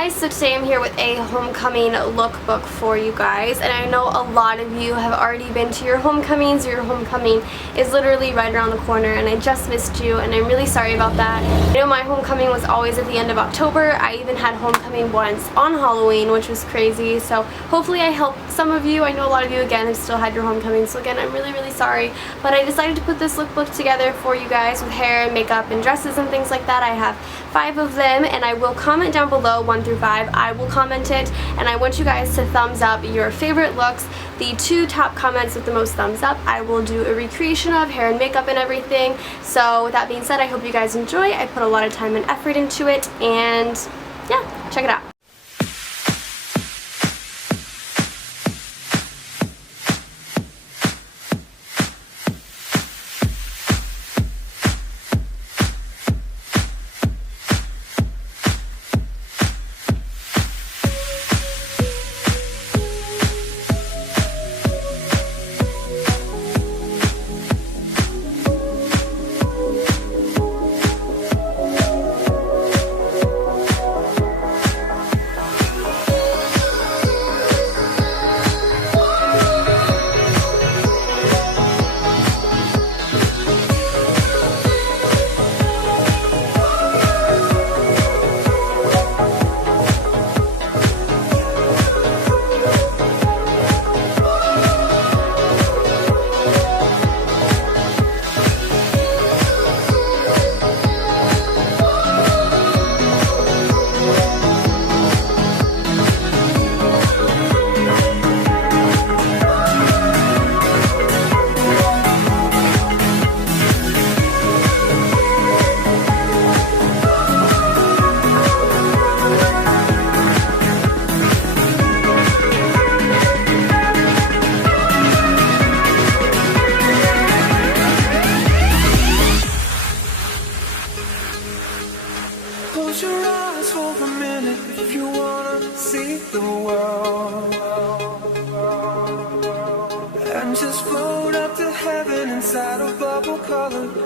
guys, so today I'm here with a homecoming lookbook for you guys, and I know a lot of you have already been to your homecomings, or your homecoming is literally right around the corner, and I just missed you, and I'm really sorry about that. I know my homecoming was always at the end of October. I even had homecoming once on Halloween, which was crazy, so hopefully I helped some of you. I know a lot of you, again, have still had your homecoming, so again, I'm really sorry, but I decided to put this lookbook together for you guys with hair and makeup and dresses and things like that. I have 5 of them, and I will comment down below 1 through 5. I will comment it, and I want you guys to thumbs up your favorite looks. The 2 top comments with the most thumbs up, I will do a recreation of hair and makeup and everything. So with that being said, I hope you guys enjoy. I put a lot of time and effort into it, and yeah, check it out. Close your eyes for a minute if you wanna see the world, and just float up to heaven inside a bubble colored